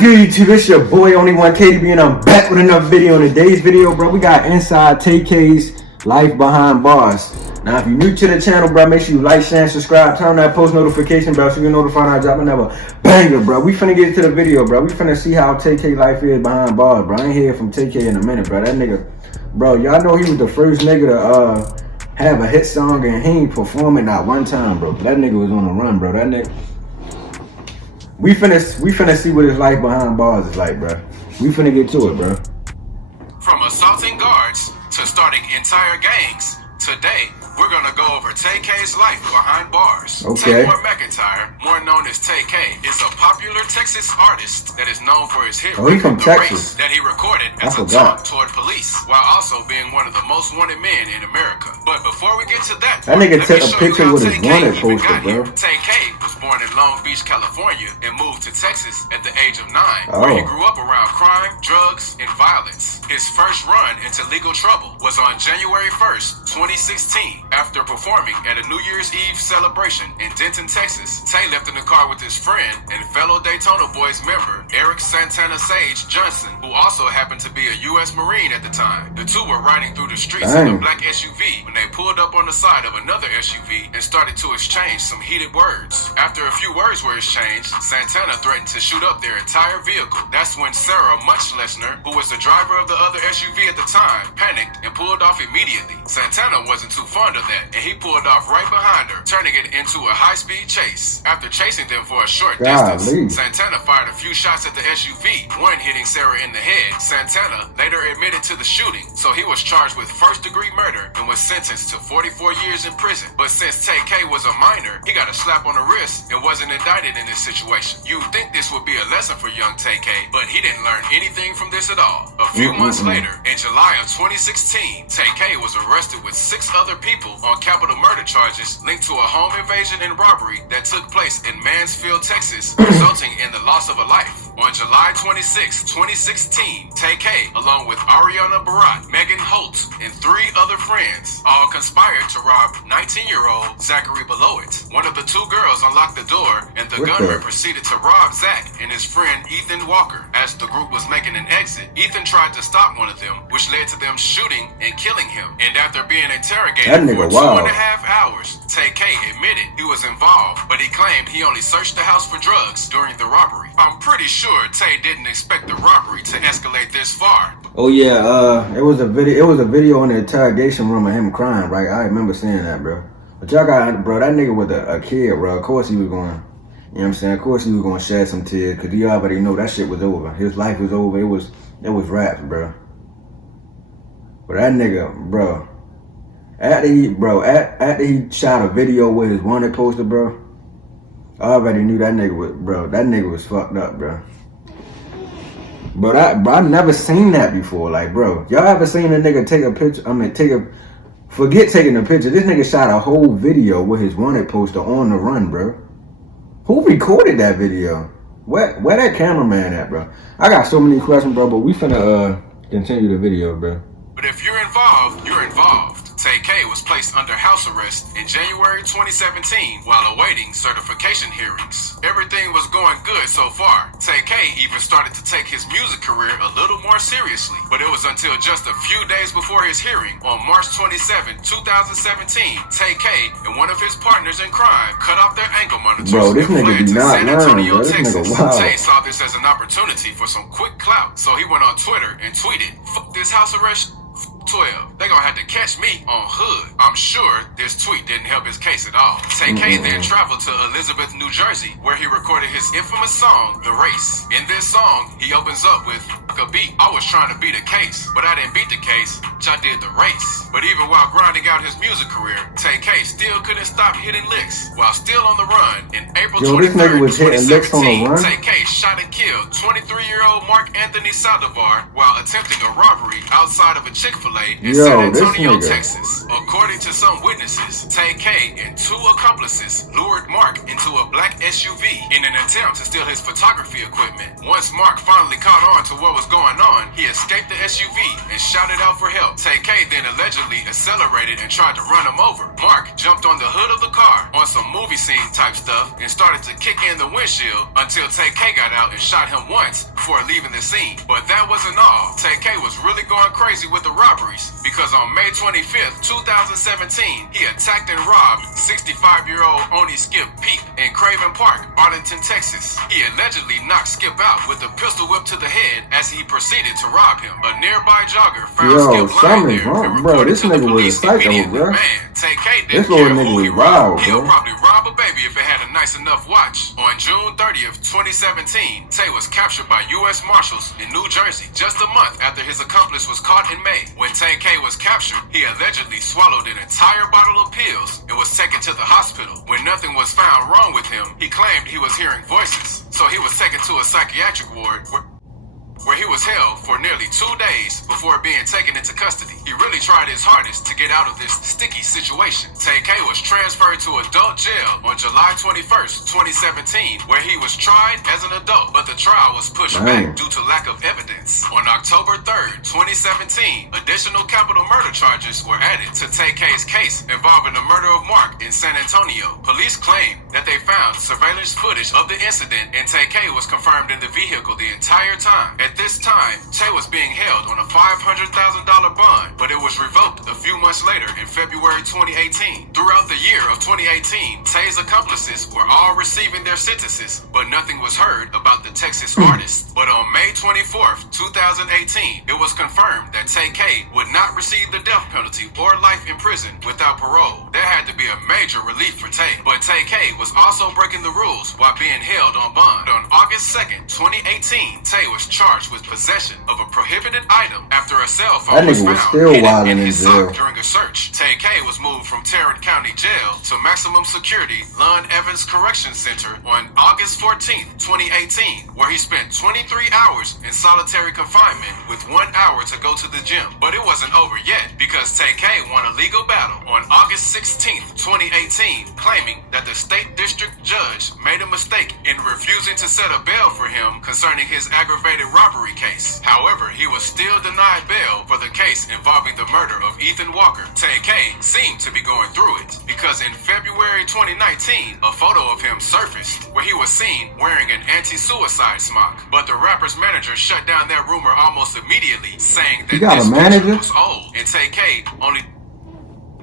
good, YouTube? It's your boy, Only One KDB, and I'm back with another video. In today's video, bro, we got inside TK's life behind bars. Now, if you're new to the channel, bro, make sure you like, share, and subscribe. Turn on that post notification bell so you're notified when I drop another banger, bro. We finna get into the video, bro. We finna see how TK life is behind bars, bro. I ain't hear from TK in a minute, bro. That nigga, bro, y'all know he was the first nigga to have a hit song and he ain't perform it not one time, bro. That nigga was on the run, bro. That nigga. We finna see what his life behind bars is like, bro. We finna get to it, bro. From assaulting guards to starting entire gangs, today we're gonna go over TK's life behind bars. Okay. Taymor McIntyre, more known as TK, is a popular Texas artist that is known for his hit he from The Texas. Race that he recorded as a taunt toward police, while also being one of the most wanted men in America. But before we get to that, nigga took a picture with his wanted poster, bro. TK was born in Long Beach, California, and moved to Texas at the age of 9, where he grew up around crime, drugs, and violence. His first run into legal trouble was on January 1st, 2016. After performing at a New Year's Eve celebration in Denton, Texas, Tay left in the car with his friend and fellow Daytona Boys member, Eric Santana Sage Johnson, who also happened to be a U.S. Marine at the time. The two were riding through the streets in a black SUV when they pulled up on the side of another SUV and started to exchange some heated words. After a few words were exchanged, Santana threatened to shoot up their entire vehicle. That's when Sarah Muchlesner, who was the driver of the other SUV at the time, panicked and pulled off immediately. Santana wasn't too fond of that, and he pulled off right behind her, turning it into a high-speed chase. After chasing them for a short distance, Santana fired a few shots at the SUV, one hitting Sarah in the head. Santana later admitted to the shooting, so he was charged with first-degree murder and was sentenced to 44 years in prison. But since TK was a minor, he got a slap on the wrist and wasn't indicted in this situation. You'd think this would be a lesson for young TK, but he didn't learn anything from this at all. A few months later, in July of 2016, TK was arrested with 6 other people on capital murder charges linked to a home invasion and robbery that took place in Mansfield, Texas, resulting in the loss of a life. On July 26, 2016, TK, along with Ariana Barat, Megan Holt, and 3 other friends, all conspired to rob 19-year-old Zachary Belowit. One of the 2 girls unlocked the door, and the gunman proceeded to rob Zach and his friend Ethan Walker. As the group was making an exit, Ethan tried to stop one of them, which led to them shooting and killing him. And after being interrogated for 2.5 hours, TK admitted he was involved, but he claimed he only searched the house for drugs during the robbery. I'm pretty sure Tay didn't expect the robbery to escalate this far. Oh yeah, it was a video in the interrogation room of him crying, right? I remember seeing that, bro. But y'all got, bro, that nigga was a kid, bro. Of course he was going, you know what I'm saying? Of course he was going to shed some tears, because you already know that shit was over. His life was over. It was wrapped, bro. But that nigga, bro, after he shot a video with his wanted poster, bro, I already knew that nigga was fucked up, bro. But I never seen that before. Like, bro, y'all ever seen a nigga take a picture? Forget taking a picture. This nigga shot a whole video with his wanted poster on the run, bro. Who recorded that video? Where that cameraman at, bro? I got so many questions, bro, but we finna continue the video, bro. But if you're involved, you're involved. TK was placed under house arrest in January 2017 while awaiting certification hearings. Everything was going good so far. TK even started to take his music career a little more seriously. But it was until just a few days before his hearing on March 27, 2017, TK and one of his partners in crime cut off their ankle monitors and fled to San Antonio, Texas. Tay saw this as an opportunity for some quick clout, so he went on Twitter and tweeted, "Fuck this house arrest. 12. They gonna have to catch me on hood." I'm sure this tweet didn't help his case at all. TK then traveled to Elizabeth, New Jersey, where he recorded his infamous song, The Race. In this song, he opens up with, "A beat. I was trying to beat a case, but I didn't beat the case. I did the race." But even while grinding out his music career, TK still couldn't stop hitting licks. While still on the run, in April 23rd, 2017, TK shot and killed 23-year-old Mark Anthony Saldivar while attempting a robbery outside of a Chick-fil-A in San Antonio, Texas. According to some witnesses, Tay-K and 2 accomplices lured Mark into a black SUV in an attempt to steal his photography equipment. Once Mark finally caught on to what was going on, he escaped the SUV and shouted out for help. Tay-K then allegedly accelerated and tried to run him over. Mark jumped on the hood of the car on some movie scene type stuff and started to kick in the windshield until Tay-K got out and shot him once before leaving the scene. But that wasn't all. Tay-K was really going crazy with the robberies because on May 25th, 2017, he attacked and robbed 65-year-old Oni Skip Peep in Craven Park, Arlington, Texas. He allegedly knocked Skip out with a pistol whip to the head as he proceeded to rob him. A nearby jogger found Skip lying there and reported to the police immediately. Man, Tay-K didn't care who he robbed. He'll probably rob a baby if it had a nice enough watch. On June 30th, 2017, Tay was captured by U.S. Marshals in New Jersey just a month after his accomplice was caught in May. When Tay-K was captured, he allegedly swallowed an entire bottle of pills and was taken to the hospital. When nothing was found wrong with him, he claimed he was hearing voices, so he was taken to a psychiatric ward where he was held for nearly 2 days before being taken into custody. He really tried his hardest to get out of this sticky situation. Tay-K was transferred to adult jail on July 21st, 2017, where he was tried as an adult, but the trial was pushed back due to lack of evidence. On October 3rd, 2017, additional capital murder charges were added to Tay-K's case involving the murder of Mark in San Antonio. Police claimed that they found surveillance footage of the incident and Tay-K was confirmed in the vehicle the entire time. At this time, Tay was being held on a $500,000 bond, but it was revoked a few months later in February 2018. Throughout the year of 2018, Tay's accomplices were all receiving their sentences, but nothing was heard about the Texas artist. But on May 24th, 2018, it was confirmed that Tay-K would not receive the death penalty or life in prison without parole. There had to be a major relief for Tay, but Tay-K was also breaking the rules while being held on bond. On August 2nd, 2018, Tay was charged with possession of a prohibited item after a cell phone was found hidden in his sock during a search. Tay-K was moved from Tarrant County Jail to maximum security Lund Evans Correction Center on August 14th, 2018, where he spent 23 hours in solitary confinement with 1 hour to go to the gym. But it wasn't over yet because Tay-K won a legal battle on August 16th, 2018, claiming that the state district judge made a mistake in refusing to set a bail for him concerning his aggravated robbery case. However, he was still denied bail for the case involving the murder of Ethan Walker. Tay-K seemed to be going through it because in February 2019, a photo of him surfaced where he was seen wearing an anti-suicide smock. But the rapper's manager shut down that rumor almost immediately, saying that this picture was old and Tay-K only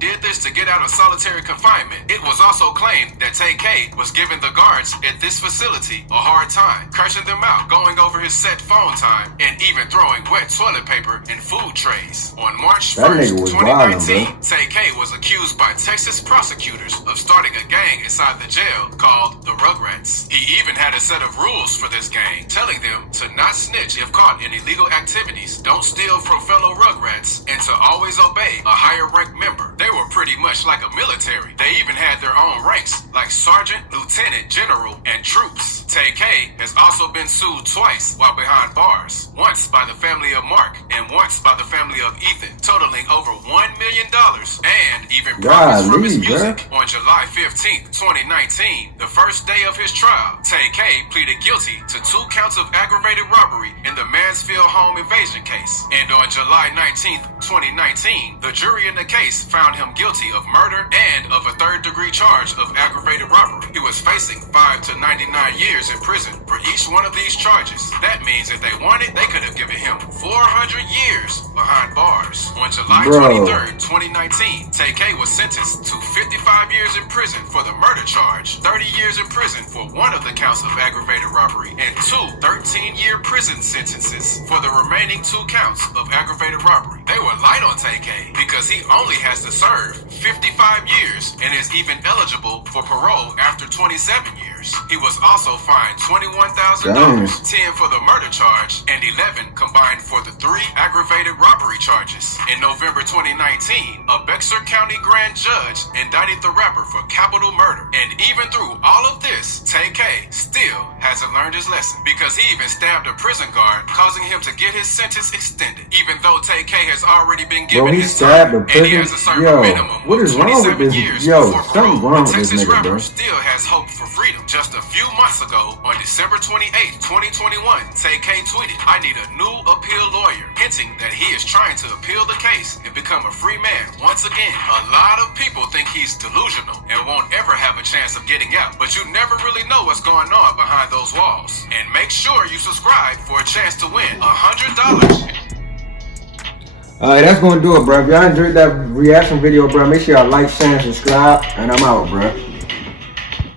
did this to get out of solitary confinement. It was also claimed that Tay-K was giving the guards at this facility a hard time, cursing them out, going over his set phone time, and even throwing wet toilet paper and food trays. On March 1st, 2019, Tay-K was accused by Texas prosecutors of starting a gang inside the jail called the Rugrats. He even had a set of rules for this gang, telling them to not snitch if caught in illegal activities, don't steal from fellow Rugrats, and to always obey a higher ranked member. They were pretty much like a military. They even had their own ranks, like sergeant, lieutenant, general, and troops. Tay-K has also been sued twice while behind bars. Once by the family of Mark, and once by the family of Ethan, totaling over $1 million, and even profits from his music. On July 15th, 2019, the first day of his trial, Tay-K pleaded guilty to 2 counts of aggravated robbery in the Mansfield home invasion case. And on July 19th, 2019, the jury in the case found him guilty of murder and of a 3rd-degree charge of aggravated robbery. He was facing 5 to 99 years in prison for each one of these charges. That means if they wanted, they could have given him 400 years behind bars. On July 23rd, 2019, Tay-K was sentenced to 55 years in prison for the murder charge, 30 years in prison for one of the counts of aggravated robbery, and 2 13-year prison sentences for the remaining 2 counts of aggravated robbery. They were light on Tay-K because he only has to serve 55 years and is even eligible for parole after 27 years. years. He was also fined $21,000, 10 for the murder charge, and 11 combined for the 3 aggravated robbery charges. In November 2019, a Bexar County grand judge indicted the rapper for capital murder. And even through all of this, TK still hasn't learned his lesson, because he even stabbed a prison guard, causing him to get his sentence extended. Even though TK has already been given his time, and he has a certain minimum what of is wrong with 27 this? years Yo, before something parole, wrong the with this Texas nigga, rapper bro. still has hope for freedom. Just a few months ago, on December 28, 2021, TK tweeted, "I need a new appeal lawyer," hinting that he is trying to appeal the case and become a free man once again. A lot of people think he's delusional and won't ever have a chance of getting out, but you never really know what's going on behind those walls. And make sure you subscribe for a chance to win $100. Alright, that's gonna do it, bro. If y'all enjoyed that reaction video, bro, make sure y'all like, share, and subscribe. And I'm out, bro.